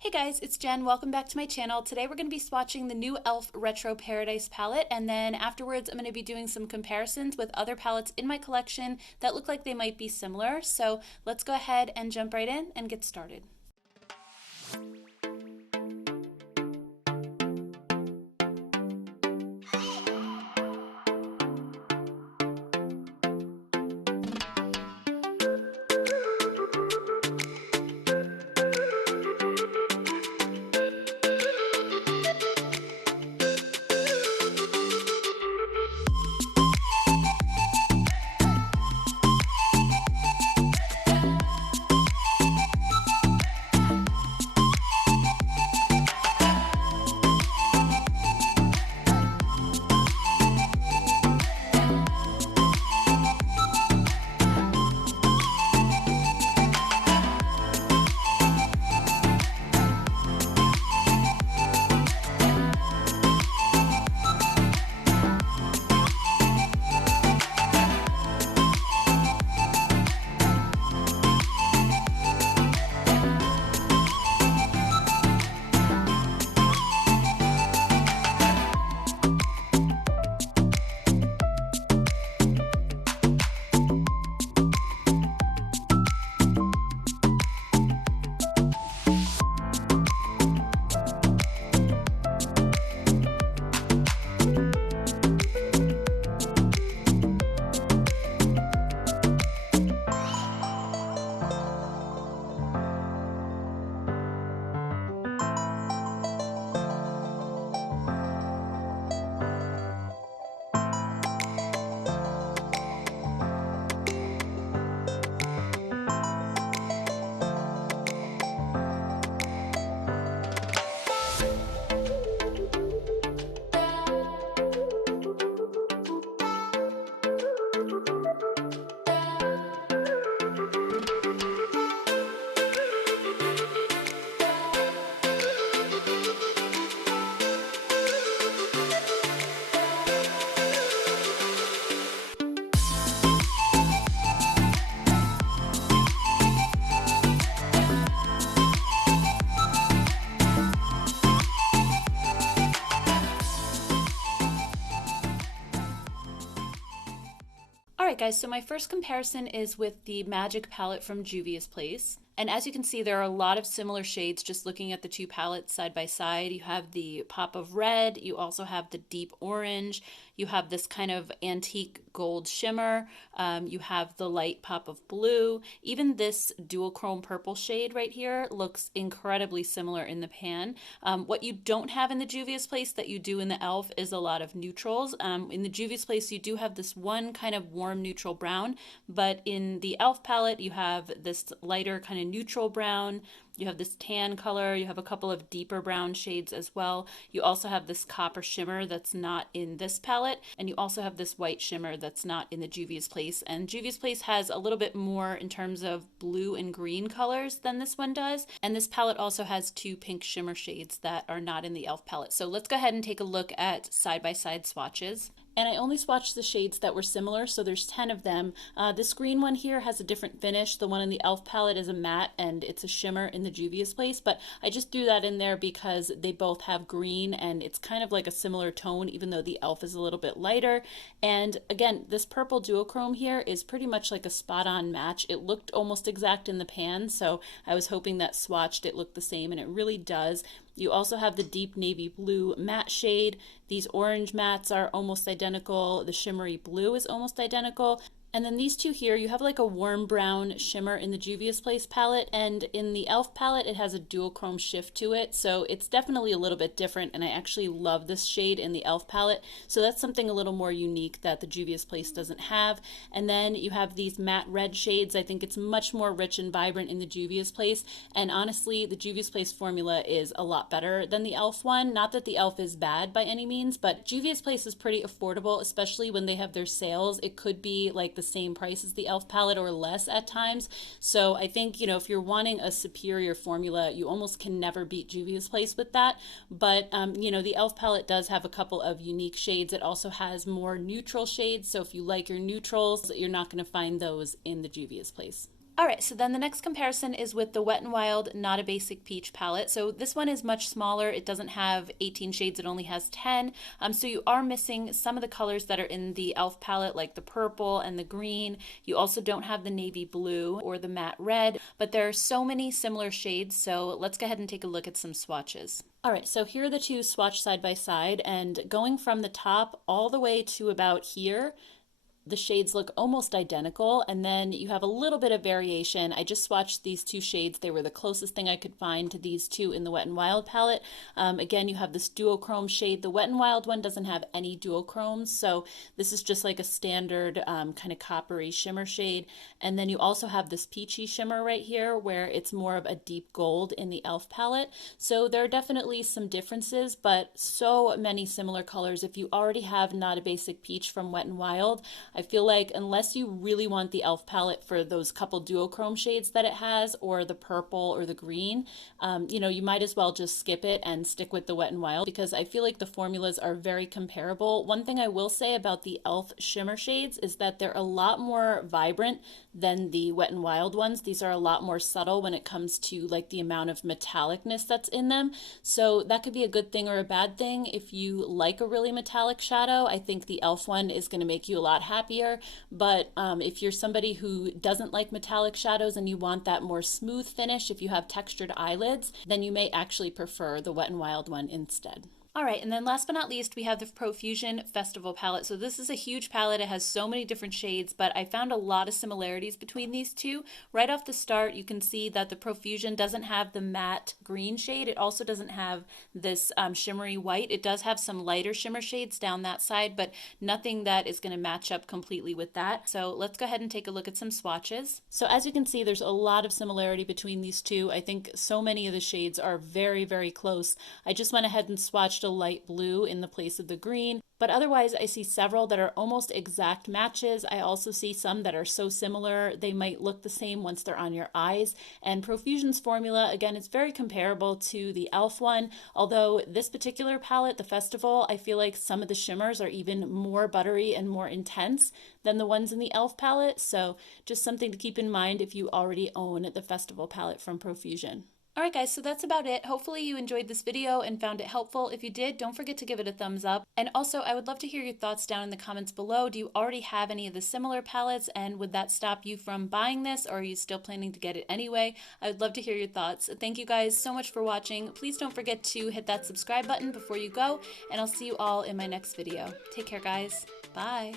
Hey guys, it's Jen. Welcome back to my channel. Today we're going to be swatching the new e.l.f. Retro Paradise palette, and then afterwards I'm going to be doing some comparisons with other palettes in my collection that look like they might be similar. So let's go ahead and jump right in and get started. Alright guys, so my first comparison is with the Magic palette from Juvia's Place. And as you can see, there are a lot of similar shades just looking at the two palettes side by side. You have the pop of red, you also have the deep orange, you have this kind of antique gold shimmer, you have the light pop of blue. Even this dual chrome purple shade right here looks incredibly similar in the pan. What you don't have in the Juvia's Place that you do in the e.l.f. is a lot of neutrals. In the Juvia's Place, you do have this one kind of warm neutral brown, but in the e.l.f. palette, you have this lighter kind of neutral brown, you have this tan color, you have a couple of deeper brown shades as well. You also have this copper shimmer that's not in this palette, and you also have this white shimmer that's not in the Juvia's Place. And Juvia's Place has a little bit more in terms of blue and green colors than this one does. And this palette also has two pink shimmer shades that are not in the e.l.f. palette. So let's go ahead and take a look at side-by-side swatches. And I only swatched the shades that were similar, so there's 10 of them. This green one here has a different finish. The one in the e.l.f. palette is a matte and it's a shimmer in the Juvia's Place, but I just threw that in there because they both have green and it's kind of like a similar tone, even though the e.l.f. is a little bit lighter. And again, this purple duochrome here is pretty much like a spot-on match. It looked almost exact in the pan, so I was hoping that swatched it looked the same, and it really does. You also have the deep navy blue matte shade. These orange mattes are almost identical. The shimmery blue is almost identical. And then these two here, you have like a warm brown shimmer in the Juvia's Place palette, and in the e.l.f. palette it has a dual chrome shift to it, so it's definitely a little bit different, and I actually love this shade in the e.l.f. palette, so that's something a little more unique that the Juvia's Place doesn't have. And then you have these matte red shades. I think it's much more rich and vibrant in the Juvia's Place, and honestly the Juvia's Place formula is a lot better than the e.l.f. one. Not that the e.l.f. is bad by any means, but Juvia's Place is pretty affordable, especially when they have their sales. It could be like the same price as the e.l.f. palette or less at times. So I think, if you're wanting a superior formula, you almost can never beat Juvia's Place with that. But, the e.l.f. palette does have a couple of unique shades. It also has more neutral shades. So if you like your neutrals, you're not going to find those in the Juvia's Place. Alright, so then the next comparison is with the Wet n Wild Not a Basic Peach palette. So this one is much smaller. It doesn't have 18 shades, it only has 10. So you are missing some of the colors that are in the e.l.f. palette, like the purple and the green. You also don't have the navy blue or the matte red, but there are so many similar shades, so let's go ahead and take a look at some swatches. Alright, so here are the two swatched side by side, and going from the top all the way to about here, the shades look almost identical, and then you have a little bit of variation. I just swatched these two shades. They were the closest thing I could find to these two in the Wet n Wild palette. Again, you have this duochrome shade. The Wet n Wild one doesn't have any duochromes, so this is just like a standard kind of coppery shimmer shade. And then you also have this peachy shimmer right here where it's more of a deep gold in the e.l.f. palette. So there are definitely some differences, but so many similar colors. If you already have Not a Basic Peach from Wet n Wild, I feel like unless you really want the e.l.f. palette for those couple duochrome shades that it has, or the purple or the green, you might as well just skip it and stick with the Wet n Wild, because I feel like the formulas are very comparable. One thing I will say about the e.l.f. shimmer shades is that they're a lot more vibrant than the Wet n Wild ones. These are a lot more subtle when it comes to like the amount of metallicness that's in them. So that could be a good thing or a bad thing. If you like a really metallic shadow, I think the e.l.f. one is going to make you a lot happier. But if you're somebody who doesn't like metallic shadows and you want that more smooth finish, if you have textured eyelids, then you may actually prefer the Wet n Wild one instead. All right, and then last but not least, we have the Profusion Festival palette. So this is a huge palette. It has so many different shades, but I found a lot of similarities between these two. Right off the start, you can see that the Profusion doesn't have the matte green shade. It also doesn't have this shimmery white. It does have some lighter shimmer shades down that side, but nothing that is going to match up completely with that. So let's go ahead and take a look at some swatches. So as you can see, there's a lot of similarity between these two. I think so many of the shades are very, very close. I just went ahead and swatched a light blue in the place of the green, but otherwise I see several that are almost exact matches. I also see some that are so similar they might look the same once they're on your eyes. And Profusion's formula, again, is very comparable to the e.l.f. one, although this particular palette, the Festival, I feel like some of the shimmers are even more buttery and more intense than the ones in the e.l.f. palette, so just something to keep in mind if you already own the Festival palette from Profusion. Alright guys, so that's about it. Hopefully you enjoyed this video and found it helpful. If you did, don't forget to give it a thumbs up. And also, I would love to hear your thoughts down in the comments below. Do you already have any of the similar palettes, and would that stop you from buying this, or are you still planning to get it anyway? I would love to hear your thoughts. Thank you guys so much for watching. Please don't forget to hit that subscribe button before you go, and I'll see you all in my next video. Take care guys. Bye!